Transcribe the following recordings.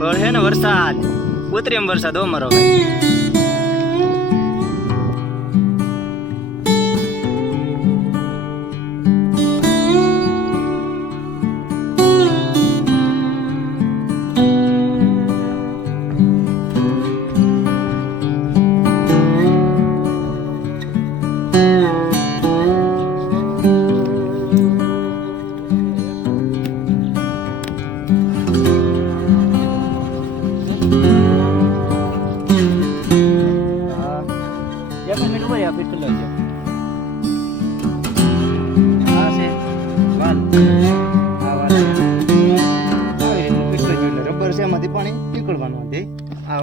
પણ હે ને વરસાદ ઉતરી એમ વરસાદ હો મારો ભાઈ.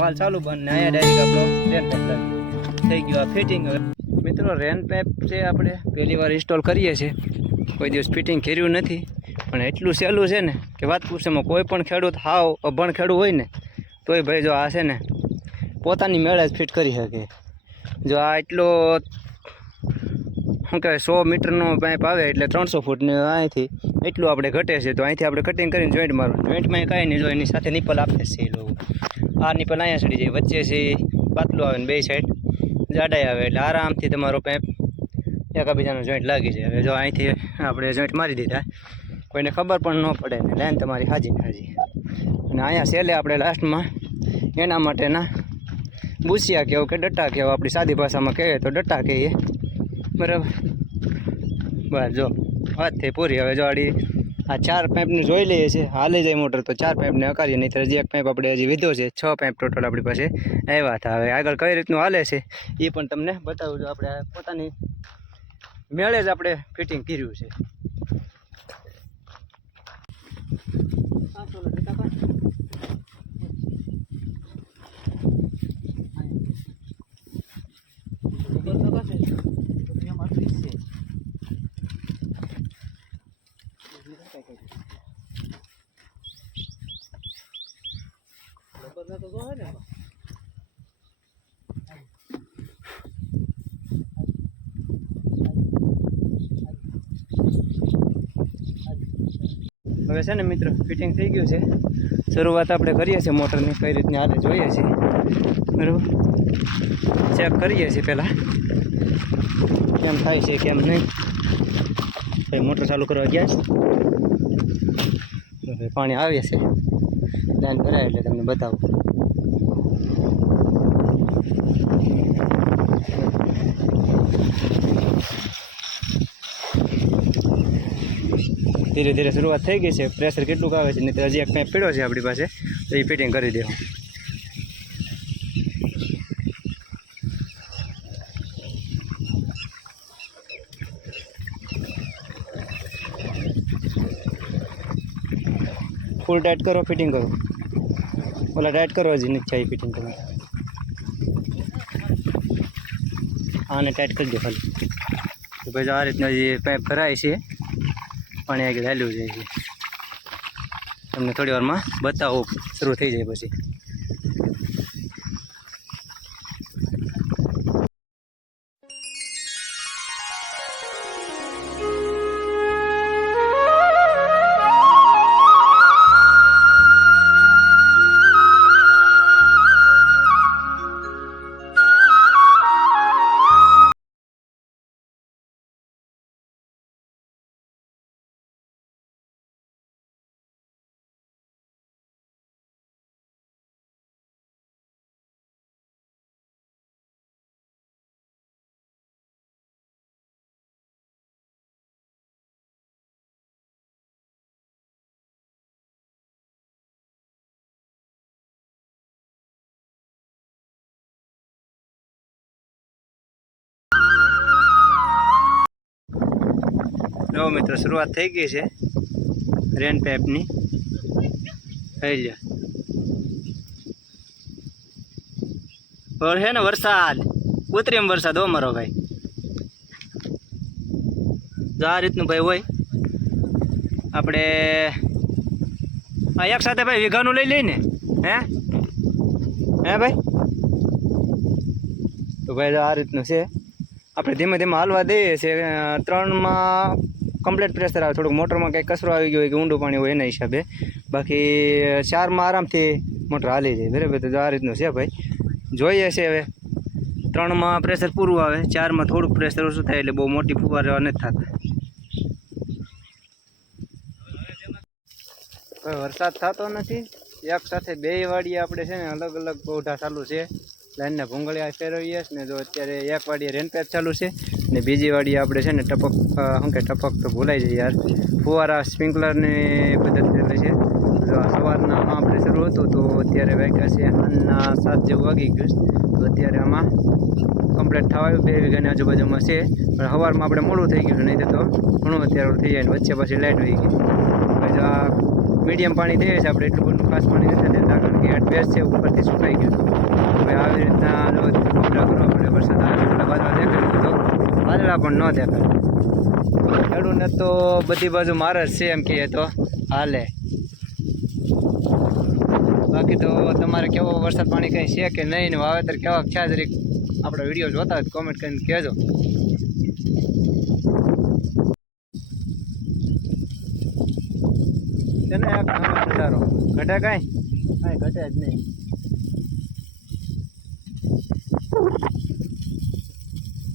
વાલ ચાલુ બંધ ને અહીંયા ડાયરેક્ટ આપણો રેન પાઇપ થઈ ગયો આ ફિટિંગ. મિત્રો રેન પાઇપ છે આપણે પહેલી વાર ઇન્સ્ટોલ કરીએ છીએ, કોઈ દિવસ ફિટિંગ કર્યું નથી, પણ એટલું સહેલું છે ને કે વાત પૂછેમાં કોઈ પણ ખેડૂત હાવ અભણ ખેડૂત હોય ને તોય ભાઈ જો આ છે ને પોતાની મેળે જ ફિટ કરી શકે. જો આ એટલો શું કહેવાય 100 મીટરનો પાઇપ આવે એટલે 300 ફૂટની અહીંથી એટલું આપણે ઘટે છે, તો અહીંથી આપણે કટિંગ કરીને જોઈન્ટ મારવું. જોઈન્ટમાં કાંઈ નહીં, જો એની સાથે નિપલ આપે છે એ લોકો. આ નિપલ અહીંયા ચડી જાય, વચ્ચે છે પાતળું આવે ને બે સાઈડ જાડાઈ આવે એટલે આરામથી તમારો પાઇપ એકાબીજાનો જોઈન્ટ લાગી જાય. હવે જો અહીંથી આપણે જોઈન્ટ મારી દીધા, કોઈને ખબર પણ ન પડે ને લાઈન તમારી હાજી ને હાજી. અને અહીંયા સેલે આપણે લાસ્ટમાં એના માટેના બુસિયા કહેવું કે ડટ્ટા કહેવું, આપણી સાદી ભાષામાં કહીએ તો ડટ્ટા કહીએ, બરાબર. બસ જો વાત થઈ પૂરી. હવે જો આડી આ 4 પાઇપને જોઈ લઈએ છીએ, હાલે જાય મોટર તો 4 પાઇપને અકારીએ, નહીં હજી એક પાઇપ આપણે હજી વિધો છે. 6 પાઇપ ટોટલ આપણી પાસે આવ્યા હતા. હવે આગળ કઈ રીતનું હાલે છે એ પણ તમને બતાવું છું. આપણે પોતાની મેળે જ આપણે ફિટિંગ કર્યું છે. હવે છે ને મિત્રો ફિટિંગ થઈ ગયું છે. શરૂઆત આપણે કરીએ છીએ મોટરની, કઈ રીતની હાલે જોઈએ છીએ, બરાબર. ચેક કરીએ છીએ પહેલાં કેમ થાય છે કેમ નહીં. ભાઈ મોટર ચાલુ કરવા ગયા છે, હવે પાણી આવે છે, લાઈન ભરાય એટલે તમને બતાવું. ધીરે ધીરે શરૂઆત થઈ ગઈ છે. પ્રેશર કેટલું આવે છે, નહીં તો હજી એક પાઇપ પડ્યો છે આપણી પાસે, તો એ ફિટિંગ કરી દેવું. ફૂલ ટાઈટ કરો, ફિટિંગ કરો. ઓલા ટાઈટ કરો, હજી નથી આવી ફિટિંગ તમે. આને ટાઈટ કરી દો ખાલી. તો પછી આ રીતના જે પાઇપ ભરાય છે પાણી આગળ ચાલ્યું જાય છે. તમને થોડી વારમાં બતાવો, શરૂ થઈ જાય પછી. જો મિત્રો શરૂઆત થઈ ગઈ છે રેન પાઇપની. થઈ લે પણ હે ને વરસાદ ઉતરી એમ વરસાદ હો મારો ભાઈ. જો આ રીતનું ભાઈ હોય આપણે આ એક સાથે ભાઈ વીઘાનું લઈ લઈને હે ભાઈ. તો ભાઈ આ રીતનું છે. આપણે ધીમે ધીમે હાલવા દઈએ છીએ. 3માં કમ્પ્લીટ પ્રેશર આવે, થોડુંક મોટરમાં કંઈક કચરો આવી ગયો હોય કે ઊંડું પાણી હોય એના હિસાબે. બાકી 4માં આરામથી મોટર હાલી જાય બરાબર. તો આ રીતનું છે ભાઈ, જોઈએ છે હવે. 3માં પ્રેશર પૂરું આવે, 4માં થોડુંક પ્રેશર ઓછું થાય એટલે બહુ મોટી ફુવારા નથી થતા. હવે વરસાદ થતો નથી, એક સાથે બે વાડીએ આપણે છે ને અલગ અલગ પૌધા ચાલુ છે. લાઈનના ભૂંગળિયા ફેરવીએ ને જો અત્યારે એક વાડીએ રેનપેપ ચાલુ છે ને બીજી વાડીએ આપણે છે ને ટપક શું કે ટપક તો ભૂલાઈ જાય યાર, ફુવારા સ્પ્રિંકલરની પદ્ધતિ છે. જો સવારના આપણે શરૂ હતું તો અત્યારે વાગ્યા છે સાંજના 7 જેવું વાગી ગયું. તો અત્યારે આમાં કમ્પ્લીટ થવા આવ્યું, 2 વીઘાની આજુબાજુમાં છે. પણ સવારમાં આપણે મોડું થઈ ગયું, નહીં તો ઘણું અત્યારે થઈ જાય. વચ્ચે પછી લાઇટ વહી ગઈ. પછી આ મીડિયમ પાણી થઈ છે આપણે, એટલું બધું ખાસ પાણી નથી થતા કારણ કે હેઠ બેસ છે, ઉપરથી સુકાઈ ગયું. હવે આવી રીતના કોબરા કરવા પડે. વરસાદ આવે એટલે વાદળા દેખાય તો વાદળા પણ ન દેખાય. ખેડૂતને તો બધી બાજુ મારે જ છે એમ કહીએ તો હાલે. બાકી તો તમારે કેવો વરસાદ પાણી કંઈ છે કે નહીં ને વાવેતર કેવા છે જરીક આપણા વિડીયો જોતા હોય કોમેન્ટ કરીને કહેજો. છે ને એક નજારો ઘટે કાંઈ ઘટે જ નહીં.